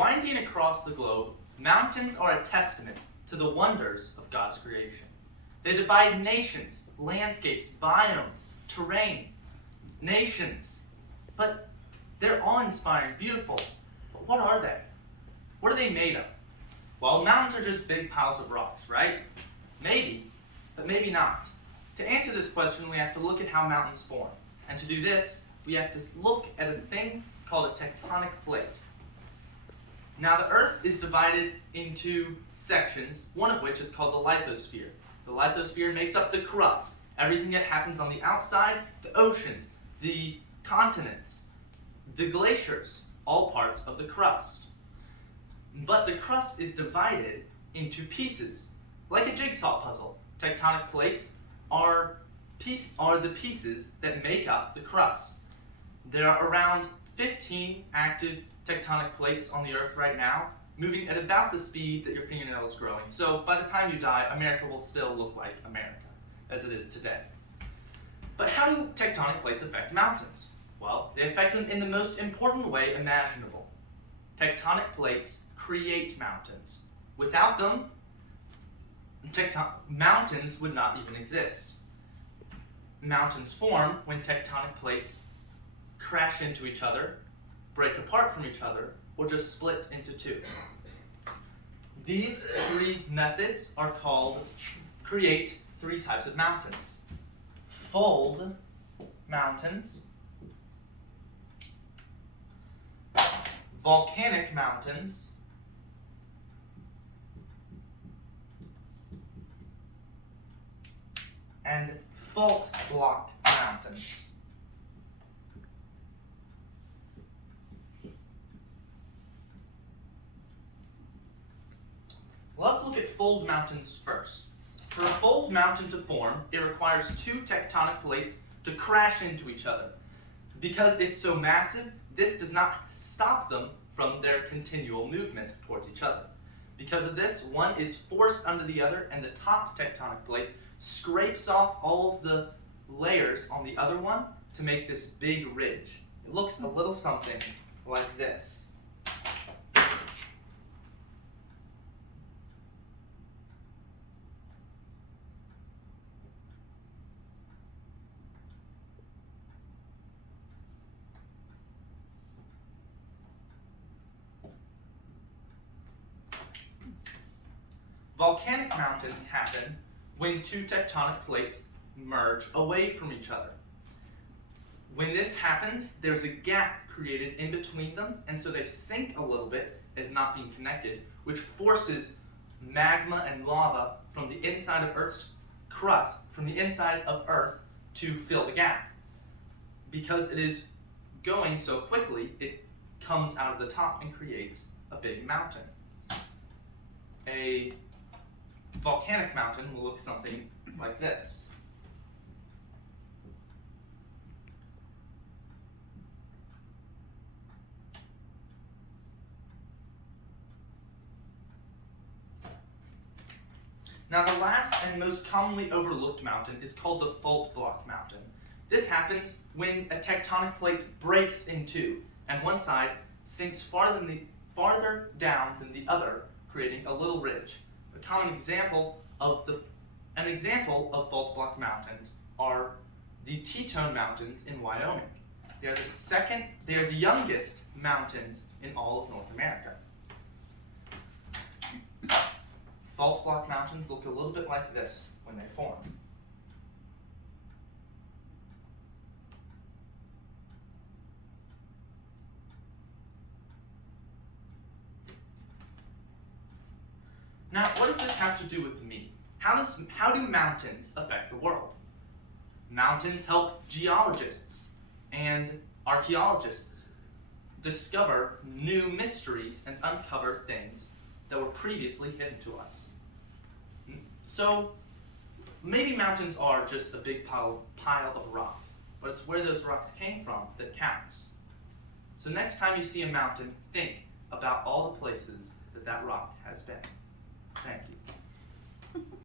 Winding across the globe, mountains are a testament to the wonders of God's creation. They divide nations, landscapes, biomes, terrain, nations. But they're awe-inspiring, beautiful. But what are they? What are they made of? Well, mountains are just big piles of rocks, right? Maybe, but maybe not. To answer this question, we have to look at how mountains form. And to do this, we have to look at a thing called a tectonic plate. Now, the Earth is divided into sections, one of which is called the lithosphere. The lithosphere makes up the crust, everything that happens on the outside, the oceans, the continents, the glaciers, all parts of the crust. But the crust is divided into pieces, like a jigsaw puzzle. Tectonic plates are the pieces that make up the crust. There are around 15 active tectonic plates on the Earth right now, moving at about the speed that your fingernail is growing. So by the time you die, America will still look like America, as it is today. But how do tectonic plates affect mountains? Well, they affect them in the most important way imaginable. Tectonic plates create mountains. Without them, mountains would not even exist. Mountains form when tectonic plates crash into each other, break apart from each other, or just split into two. These three methods are called create three types of mountains. Fold mountains, volcanic mountains, and fault block mountains. Let's look at fold mountains first. For a fold mountain to form, it requires two tectonic plates to crash into each other. Because it's so massive, this does not stop them from their continual movement towards each other. Because of this, one is forced under the other, and the top tectonic plate scrapes off all of the layers on the other one to make this big ridge. It looks a little something like this. Volcanic mountains happen when two tectonic plates merge away from each other. When this happens, there's a gap created in between them, and so they sink a little bit as not being connected, which forces magma and lava from the inside of Earth's crust, from the inside of Earth, to fill the gap. Because it is going so quickly, it comes out of the top and creates a big mountain. A volcanic mountain will look something like this. Now, the last and most commonly overlooked mountain is called the fault block mountain. This happens when a tectonic plate breaks in two, and one side sinks farther down than the other, creating a little ridge. A common example of fault block mountains are the Tectonic Mountains in Wyoming. They are the youngest mountains in all of North America. Fault block mountains look a little bit like this when they form. Now, what does this have to do with me? How do mountains affect the world? Mountains help geologists and archaeologists discover new mysteries and uncover things that were previously hidden to us. So, maybe mountains are just a big pile of rocks, but it's where those rocks came from that counts. So next time you see a mountain, think about all the places that rock has been. Thank you.